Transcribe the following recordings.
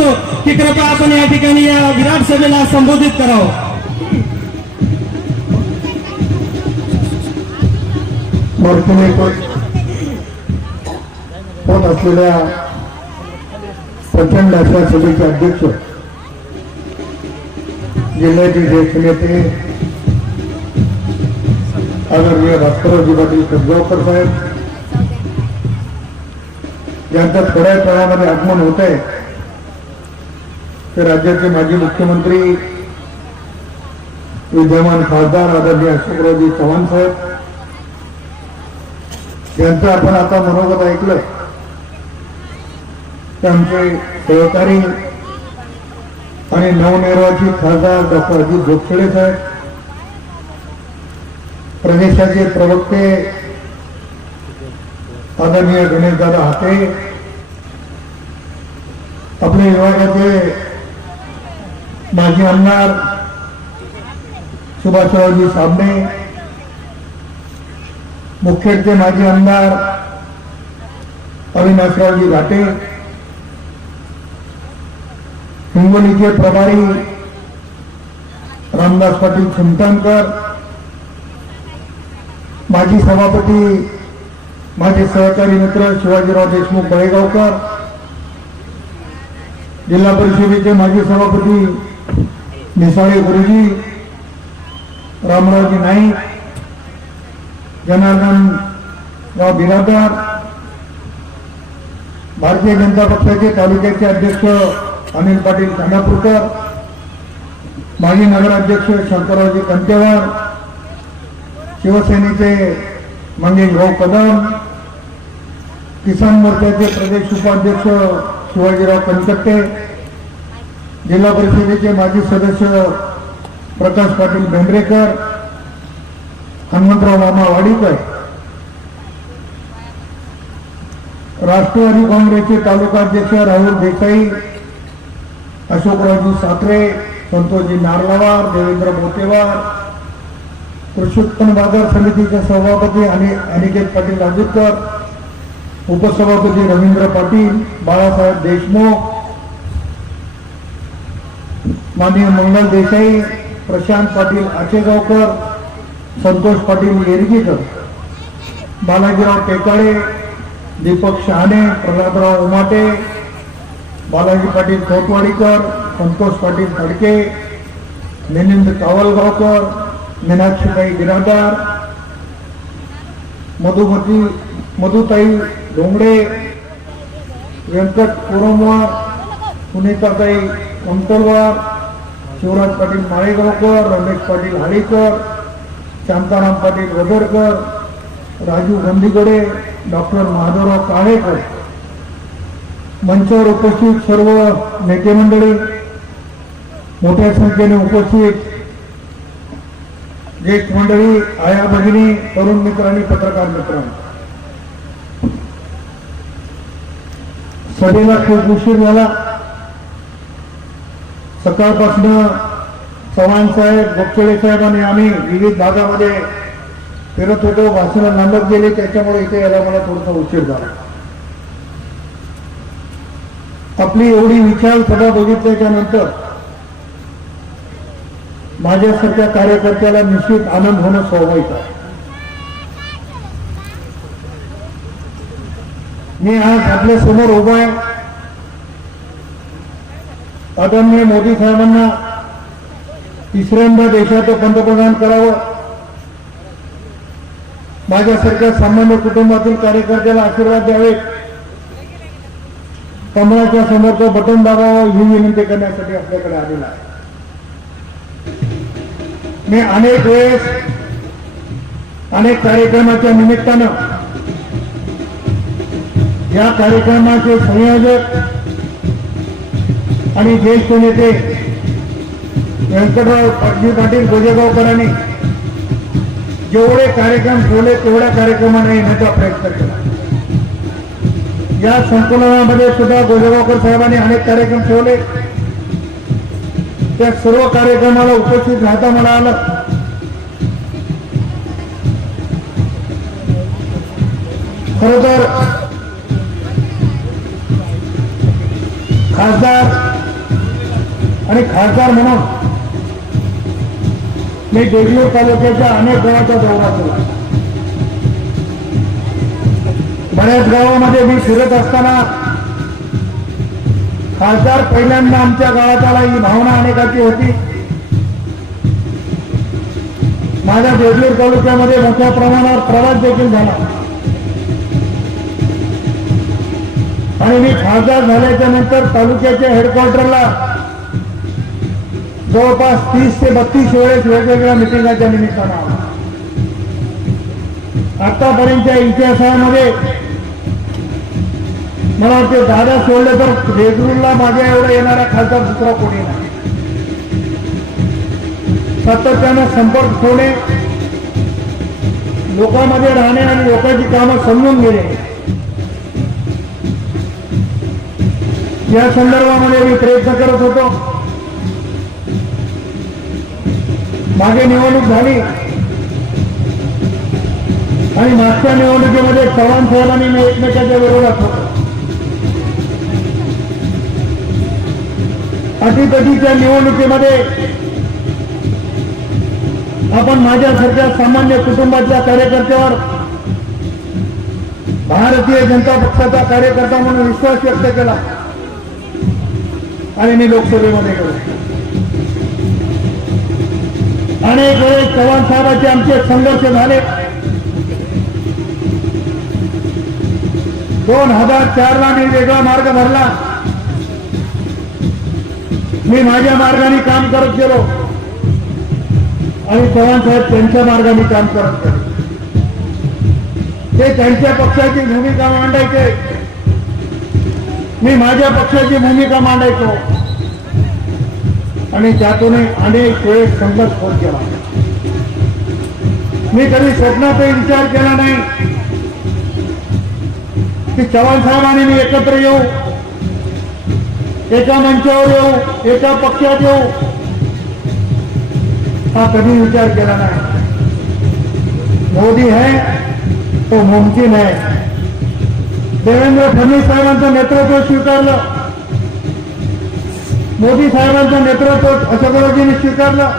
करतो की कृपया आपण या ठिकाणी या विराट सभेला संबोधित करावं. होत असलेल्या प्रचंड अशा सभेचे अध्यक्ष जिल्ह्याचे ज्येष्ठ नेते आदरणीय भास्करजी पाटील कसगावकर साहेब यांचं थोड्या काळामध्ये आगमन होत आहे ते राज्याचे माजी मुख्यमंत्री विद्यमान खासदार आदरणीय अशोकरावजी चव्हाण साहेब यांचं आपण आता मनोगत ऐकलं त्यांचे सहकारी आणि नवनिर्वाचित खासदार डॉक्टर अजित जोगखेडे साहेब प्रदेशाचे प्रवक्ते आदरणीय गणेशदादा हाते आपल्या विभागाचे माजी आमदार सुभाषरावजी साबणे मुखेडचे माजी आमदार अविनाशरावजी घाटे हिंगोलीचे प्रभारी रामदास पाटील चिंतनकर माजी सभापती माझे सहकारी मित्र शिवाजीराव देशमुख बळेगावकर जिल्हा परिषदेचे माजी सभापती मिसाळे गुरुजी रामरावजी नाईक जनार्दन राव बिरादार भारतीय जनता पक्षाचे तालुक्याचे अध्यक्ष अनिल पाटील खानापूरकर माजी नगराध्यक्ष शंकररावजी कंतेवार शिवसेनेचे मंगेश भाऊ कदम किसान मोर्चाचे प्रदेश उपाध्यक्ष शिवाजीराव कनकट्टे जिल्हा परिषदेचे माजी सदस्य प्रकाश पाटील भेंब्रेकर हनुमंतराव मामा वाडीकर राष्ट्रवादी काँग्रेसचे तालुकाध्यक्ष राहुल देसाई अशोकरावजी सात्रे संतोषजी नारलावार देवेंद्र मोतेवार कृषी उत्पन्न बाजार समितीचे सभापती आणि अनिकेत पाटील राजूरकर उपसभापती रवींद्र पाटील बाळासाहेब देशमुख माननीय मंगल देसाई प्रशांत पाटील आचेगावकर संतोष पाटील येरगीकर बालाजीराव टेकाळे दीपक शहाणे प्रल्हादराव उमाटे बालाजी पाटील खोटवाडीकर संतोष पाटील फडके मिलिंद कावलगावकर मीनाक्षीताई बिरादार मधुमती मधुताई डोंगडे व्यंकट कोरमवार सुनीताताई कमतलवार शिवराज पाटील माळेगावकर रमेश पाटील हाडीकर शांताराम पाटील वदरकर राजू गंधीगडे डॉक्टर माधवराव काळेकर. मंचावर उपस्थित सर्व नेते मंडळी मोठ्या संख्येने उपस्थित ज्येष्ठ मंडळी आया भगिनी तरुण मित्र आणि पत्रकार मित्र सभेला खूप उशीर झाला. सकाळपासून चव्हाण साहेब गोपचडे साहेब आणि आम्ही विविध भागामध्ये फिरत होतो. भाषणं नांदत गेले त्याच्यामुळे इथे यायला मला थोडासा उशीर झाला. आपली एवढी विशाल सभा बघितल्याच्या नंतर माझ्यासारख्या कार्यकर्त्याला निश्चित आनंद होणं स्वाभाविक आहे. मी आज आपल्यासमोर उभा आहे. आदरणीय मोदी साहेबांना तिसऱ्यांदा देशाचं पंतप्रधान करावं. माझ्यासारख्या सामान्य कुटुंबातील कार्यकर्त्याला आशीर्वाद द्यावे कमळाच्या समोरचं बटन दाबावं ही विनंती करण्यासाठी आपल्याकडे आलेला आहे. मी अनेक वेळेस अनेक कार्यक्रमाच्या निमित्तानं या कार्यक्रमाचे संयोजक आणि ज्येष्ठ नेते व्यंकटराव पाटजी पाटील गोजेगावकरांनी जेवढे कार्यक्रम ठेवले तेवढ्या कार्यक्रमाने येण्याचा प्रयत्न केला. या संकुलनामध्ये सुद्धा गोजेगावकर साहेबांनी अनेक कार्यक्रम ठेवले. त्या सर्व कार्यक्रमाला उपस्थित राहता मला आलं. खर तर खासदार आणि खासदार म्हणून मी देगलूर तालुक्याच्या अनेक गावाचा दौरा केला. बऱ्याच गावामध्ये मी फिरत असताना खासदार पहिल्यांदा आमच्या गावात आला ही भावना अनेकाची होती. माझ्या देगलूर तालुक्यामध्ये मोठ्या प्रमाणावर प्रवास देखील झाला. आणि मी खासदार झाल्याच्यानंतर तालुक्याच्या हेडक्वार्टरला जवळपास तीस ते बत्तीस वेळेस वेगवेगळ्या मिटिंगाच्या निमित्तानं. आतापर्यंतच्या इतिहासामध्ये मला वाटते दादा सोडले तर देगलूरला माझ्या एवढा येणारा खासदार दुसरा कोणी नाही. सातत्यानं संपर्क ठेवणे लोकांमध्ये राहणे आणि लोकांची कामं समजून घेणे. या संदर्भामध्ये मी प्रयत्न करत होतो. मागे निवडणूक झाली. आणि मागच्या निवडणुकीमध्ये चव्हाण साहेबांनी मी एकमेकाच्या विरोधात होतो. अटीतटीच्या निवडणुकीमध्ये आपण माझ्यासारख्या सामान्य कुटुंबातल्या कार्यकर्त्यावर भारतीय जनता पक्षाचा कार्यकर्ता म्हणून विश्वास व्यक्त केला. आणि मी लोकसभेमध्ये गेलो. अनेक वेळेस चव्हाण साहेबांचे आमचे संघर्ष झाले. दोन हजार चारला मी वेगळा मार्ग भरला. मी माझ्या मार्गाने काम करत गेलो. आणि चव्हाण साहेब त्यांच्या मार्गाने काम करत गेलो. ते त्यांच्या पक्षाची भूमिका मांडायचे. मी माझ्या पक्षाची भूमिका मांडायचो. आणि त्यातूनही अनेक वेळेस संघर्ष होत गेला. मी कधी स्वप्नातही विचार केला नाही की चव्हाण साहेब आणि मी एकत्र येऊ एका मंचावर येऊ एका पक्षात येऊ. हा कधी विचार केला नाही. मोदी है तो मुमकिन है देवेंद्र फडणवीस साहेबांचं नेतृत्व स्वीकारलं. मोदी साहेबांचं नेतृत्व अशोकरावजींनी स्वीकारलं.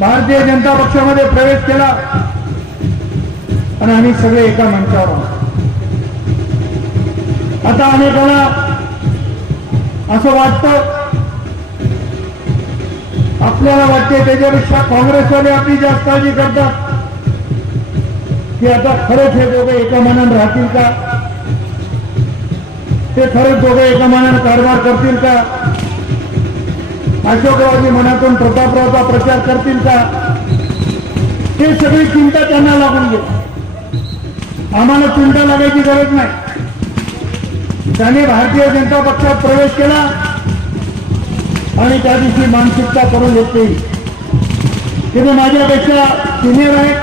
भारतीय जनता पक्षामध्ये प्रवेश केला. आणि आम्ही सगळे एका मंचावर आहोत. आता अनेकांना असं वाटतं आपल्याला वाटते त्याच्यापेक्षा काँग्रेसवाले आपली जास्त काळजी करतात. की आता खरंच हे दोघे एका मनानं राहतील का? ते खरंच दोघे एका मनानं कारभार करतील का? अशोकरावजी मनातून प्रतापरावचा प्रचार करतील का? हे सगळी चिंता त्यांना लागून गेली. आम्हाला चिंता लागायची गरज नाही. त्याने भारतीय जनता पक्षात प्रवेश केला आणि त्या दिवशी मानसिकता करून घेतली. तिथे माझ्यापेक्षा सिनियर आहेत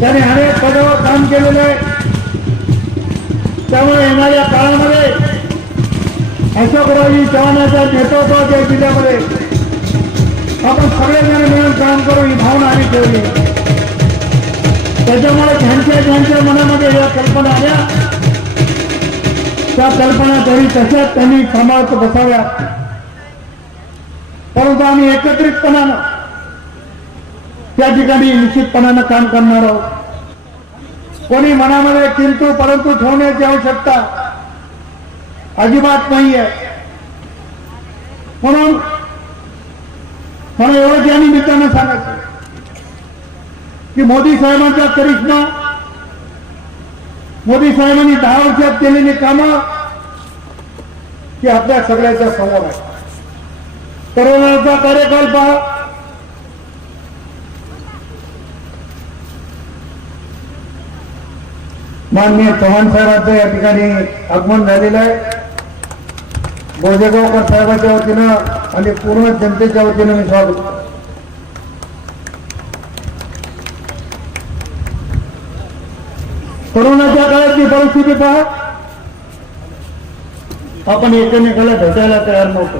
त्याने अनेक पदावर काम केलेलं आहे. त्यामुळे येणाऱ्या काळामध्ये अशोकरावजी चव्हाणाच्या नेतृत्वाच्या जिल्ह्यामध्ये आपण सगळेजण मिळून काम करू ही भावना आम्ही ठेवली. त्याच्यामुळे ज्यांच्या ज्यांच्या मनामध्ये या कल्पना आल्या. त्या कल्पना तरी तशाच त्यांनी सांभाळत बसाव्या. परंतु आम्ही एकत्रितपणानं त्या ठिकाणी निश्चितपणानं काम करणार आहोत. कोणी मनामध्ये किंतु परंतु ठेवण्याची आवश्यकता अजिबात नाहीये. म्हणून मला एवढं या निमित्तानं सांगायचं. की मोदी साहेबांचा करिश्मा मोदी साहेबांनी दहा वर्षात केलेली कामं की आपल्या सगळ्याच्या समोर आहे करोनाचा कार्यकाल पहा. माननीय चव्हाण साहेबांचं या ठिकाणी आगमन झालेलं आहे. गोजेगावकर साहेबांच्या वतीनं आणि पूर्ण जनतेच्या वतीनं मी स्वागत कोरोनाच्या काळातली परिस्थिती पहा. आपण एकमेकाला भेटायला तयार नव्हतो.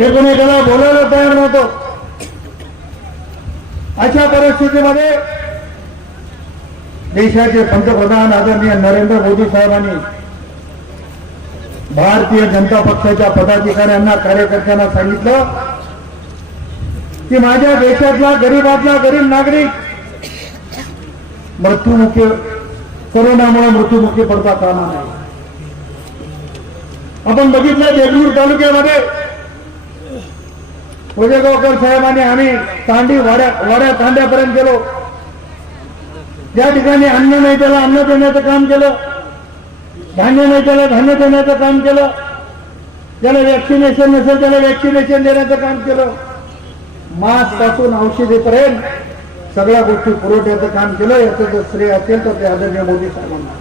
एकमेकाला बोलायला तयार नव्हतो. अशा परिस्थितीमध्ये देशाचे पंतप्रधान आदरणीय नरेंद्र मोदी साहेबांनी भारतीय जनता पक्षाच्या पदाधिकाऱ्यांना कार्यकर्त्यांना सांगितलं की माझ्या देशातला गरीबातला गरीब नागरिक मृत्यूमुखी कोरोनामुळे मृत्यूमुखी पडता कामा नाही आपण बघितलं देगलूर तालुक्यामध्ये भुजगावकर साहेबांनी आम्ही तांडी वाड्या वाड्या तांड्यापर्यंत गेलो. ज्या ठिकाणी अन्न नाही त्याला अन्न देण्याचं काम केलं. धान्य नाही त्याला धान्य देण्याचं काम केलं. ज्याला वॅक्सिनेशन नसेल त्याला वॅक्सिनेशन देण्याचं काम केलं. मास्कपासून औषधीपर्यंत सगळ्या गोष्टी पुरवठ्याचं काम केलं. याचं जर श्रेय असेल तर ते आदरणीय मोदी साहेबांना.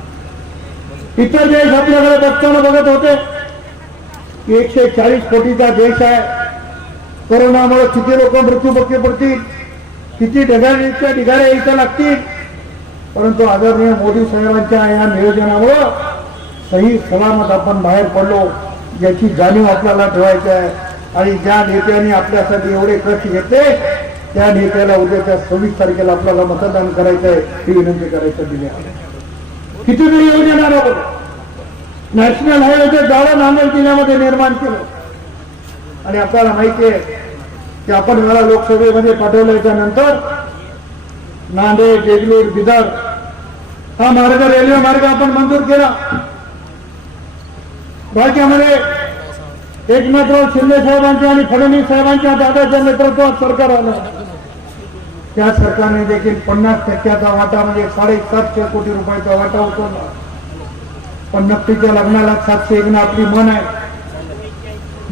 इतर देश आपल्याकडे बघताना बघत होते की एकशे चाळीस कोटीचा देश आहे. कोरोनामुळे किती लोक मृत्यूमुखी पडतील? किती ढगाळीच्या ढिगाऱ्या इथं लागतील? परंतु आदरणीय मोदी साहेबांच्या या नियोजनामुळं सही सलामत आपण बाहेर पडलो याची जाणीव आपल्याला ठेवायची आहे. आणि ज्या नेत्यांनी आपल्यासाठी एवढे कष्ट घेतले त्या नेत्याला उद्याच्या सव्वीस तारखेला आपल्याला मतदान करायचं आहे ही विनंती करायसाठी आहे. कितीतरी योजना नॅशनल हायवेचे जाळं नांदेड जिल्ह्यामध्ये निर्माण केलं. आणि आपल्याला माहिती आहे की आपण मला लोकसभेमध्ये पाठवल्याच्या नंतर नांदेड देगलूर बिदर. हा मार्ग रेल्वे मार्ग आपण मंजूर केला. राज्यामध्ये एकनाथराव शिंदे साहेबांच्या आणि फडणवीस साहेबांच्या दादाच्या नेतृत्वात सरकार आलं. त्या सरकारने देखील पन्नास टक्क्याचा वाटा म्हणजे साडेसातशे कोटी रुपयाचा वाटा उचलला. पण नक्कीच्या लग्नाला सातशे एक आपली मन आहे.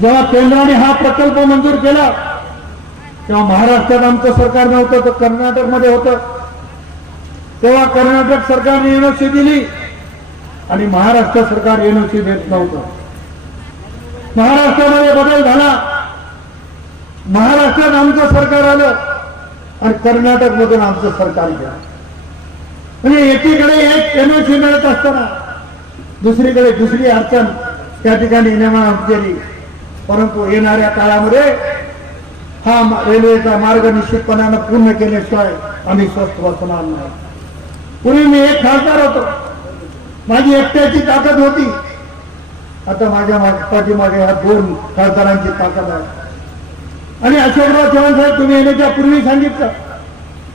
जेव्हा केंद्राने हा प्रकल्प मंजूर केला तेव्हा महाराष्ट्रात आमचं सरकार नव्हतं तर कर्नाटकमध्ये होतं. तेव्हा कर्नाटक सरकारने एनओसी दिली आणि महाराष्ट्र सरकार एनओसी देत नव्हतं. महाराष्ट्रामध्ये बदल झाला. महाराष्ट्रात आमचं सरकार आलं आणि कर्नाटक मधून आमचं सरकार गेलं. म्हणजे एकीकडे एक एनओसी मिळत असताना दुसरीकडे दुसरी अडचण त्या ठिकाणी निर्माण केली परंतु येणाऱ्या काळामध्ये हा रेल्वेचा मार्ग निश्चितपणानं पूर्ण केल्याशिवाय आम्ही स्वस्थ बसणार नाही. पूर्वी मी एक खासदार होतो. माझी एकट्याची ताकद होती. आता माझ्या पाठीमागे ह्या दोन खासदारांची ताकद आहे. आणि अशोकराव चव्हाण साहेब तुम्ही येण्याच्या पूर्वी सांगितलं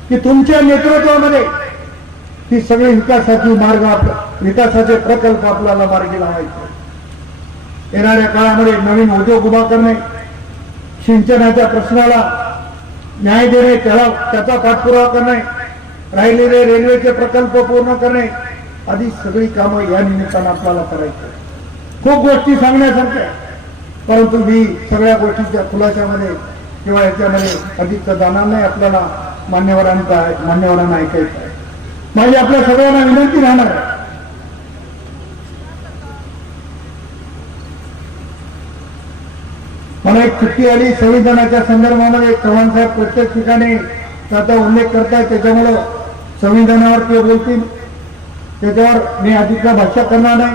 की तुमच्या नेतृत्वामध्ये ही सगळी विकासाची मार्ग आपला विकासाचे प्रकल्प आपल्याला मार्गी लावायचे. येणाऱ्या काळामध्ये नवीन उद्योग उभा करणे सिंचनाच्या प्रश्नाला न्याय देणे त्याला त्याचा पाठपुरावा करणे राहिलेले रेल्वेचे प्रकल्प पूर्ण करणे आदी सगळी कामं या निमित्तानं आपल्याला करायची. खूप गोष्टी सांगण्यासारख्या परंतु मी सगळ्या गोष्टीच्या खुलाशामध्ये किंवा याच्यामध्ये अधिक जाणार नाही. आपल्याला मान्यवरांचा मान्यवरांना ऐकायचं आहे. माझी आपल्या सगळ्यांना विनंती राहणार आहे. सुट्टी आली संविधानाच्या संदर्भामध्ये चव्हाण साहेब प्रत्येक ठिकाणी त्याचा उल्लेख करतायत. त्याच्यामुळं संविधानावर ते बोलतील. त्याच्यावर मी अधिक भाष्य करणार नाही.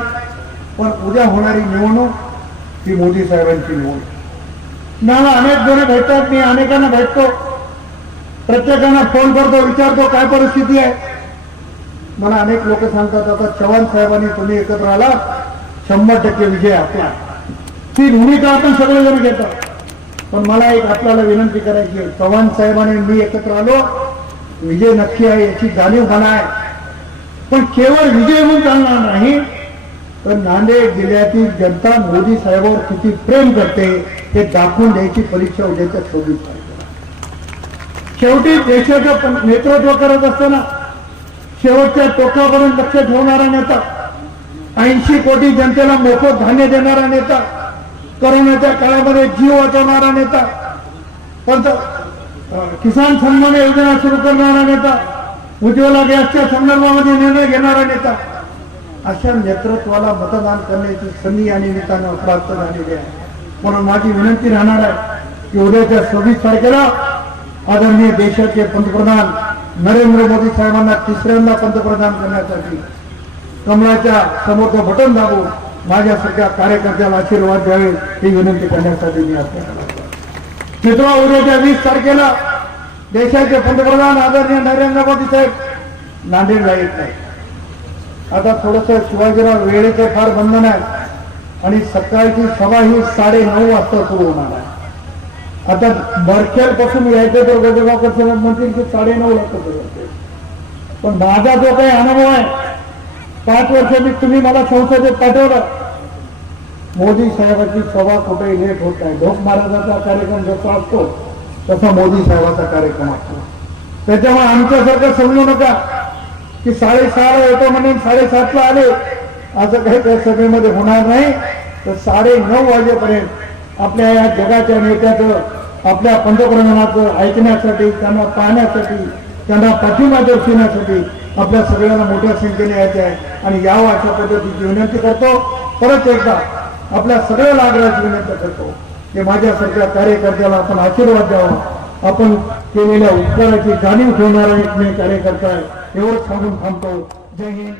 पण उद्या होणारी निवडणूक ही मोदी साहेबांची निवडणूक. मला अनेक जण भेटतात. मी अनेकांना भेटतो. प्रत्येकांना फोन करतो विचारतो काय परिस्थिती आहे? मला अनेक लोक सांगतात आता चव्हाण साहेबांनी तुम्ही एकत्र आला शंभर टक्के विजय आपला ती भूमिका आपण सगळेजण घेतात पण मला एक आपल्याला विनंती करायची आहे. चव्हाण साहेबांनी मी एकत्र आलो. विजय नक्की आहे याची जाणीव झाला आहे. पण केवळ विजय म्हणून चालणार नाही तर नांदेड जिल्ह्यातील जनता मोदी साहेबांवर किती प्रेम करते हे दाखवून द्यायची परीक्षा उद्याच्या सव्वीस तारखेला. शेवटी देशाचं नेतृत्व करत असताना शेवटच्या टोकापर्यंत लक्ष ठेवणारा नेता ऐंशी कोटी जनतेला मोफत धान्य देणारा नेता कोरोनाच्या काळामध्ये जीव वाचवणारा नेता पंत किसान सन्मान योजना सुरू करणारा नेता उज्ज्वला गॅसच्या संदर्भामध्ये निर्णय घेणारा नेता अशा नेतृत्वाला मतदान करण्याची संधी या निमित्तानं प्राप्त झालेली आहे. म्हणून माझी विनंती राहणार आहे की उद्याच्या सव्वीस तारखेला आदरणीय देशाचे पंतप्रधान नरेंद्र मोदी साहेबांना तिसऱ्यांदा पंतप्रधान करण्यासाठी कमळाच्या समोरचं बटन दाबून माझ्यासारख्या कार्यकर्त्याला आशीर्वाद द्यावे ही विनंती करण्यासाठी मी मित्र उद्याच्या वीस तारखेला देशाचे पंतप्रधान आदरणीय नरेंद्र मोदी साहेब नांदेडला येत नाही आता थोडस शिवाजीराव वेळेचे फार बंधन आहे आणि सकाळची सभा ही साडे नऊ वाजता सुरू होणार आहे. आता बरखेल पासून यायचं तर गजगावकर साहेब म्हणतील की साडे नऊ वाजता पण माझा जो काही अनुभव आहे पाच वर्ष मी तुम्ही मला संसदेत पाठवलं. मोदी साहेबांची सभा कुठेही लेट होत नाही. ढोक महाराजाचा कार्यक्रम जसा असतो तसा मोदी साहेबाचा कार्यक्रम असतो. त्याच्यामुळे आमच्यासारखं समजू नका की साडेसहाला येतो म्हणून साडेसातला आले. असं काही त्या सभेमध्ये होणार नाही. तर साडे नऊ वाजेपर्यंत आपल्या या जगाच्या नेत्याचं आपल्या पंतप्रधानाचं ऐकण्यासाठी त्यांना पाहण्यासाठी त्यांना पाठिंबा दर्शवण्यासाठी आपल्या सगळ्यांना मोठ्या संख्येने यायचे आहे. आणि यावं अशा पद्धतीची विनंती करतो. परत एकदा आपल्या सगळ्या नागराची विनंती करतो की माझ्यासारख्या कार्यकर्त्याला आपण आशीर्वाद द्यावा. आपण केलेल्या उपकाराची जाणीव ठेवणारा एक मी कार्यकर्ता आहे. एवढंच सांगून थांबतो. जय हिंद.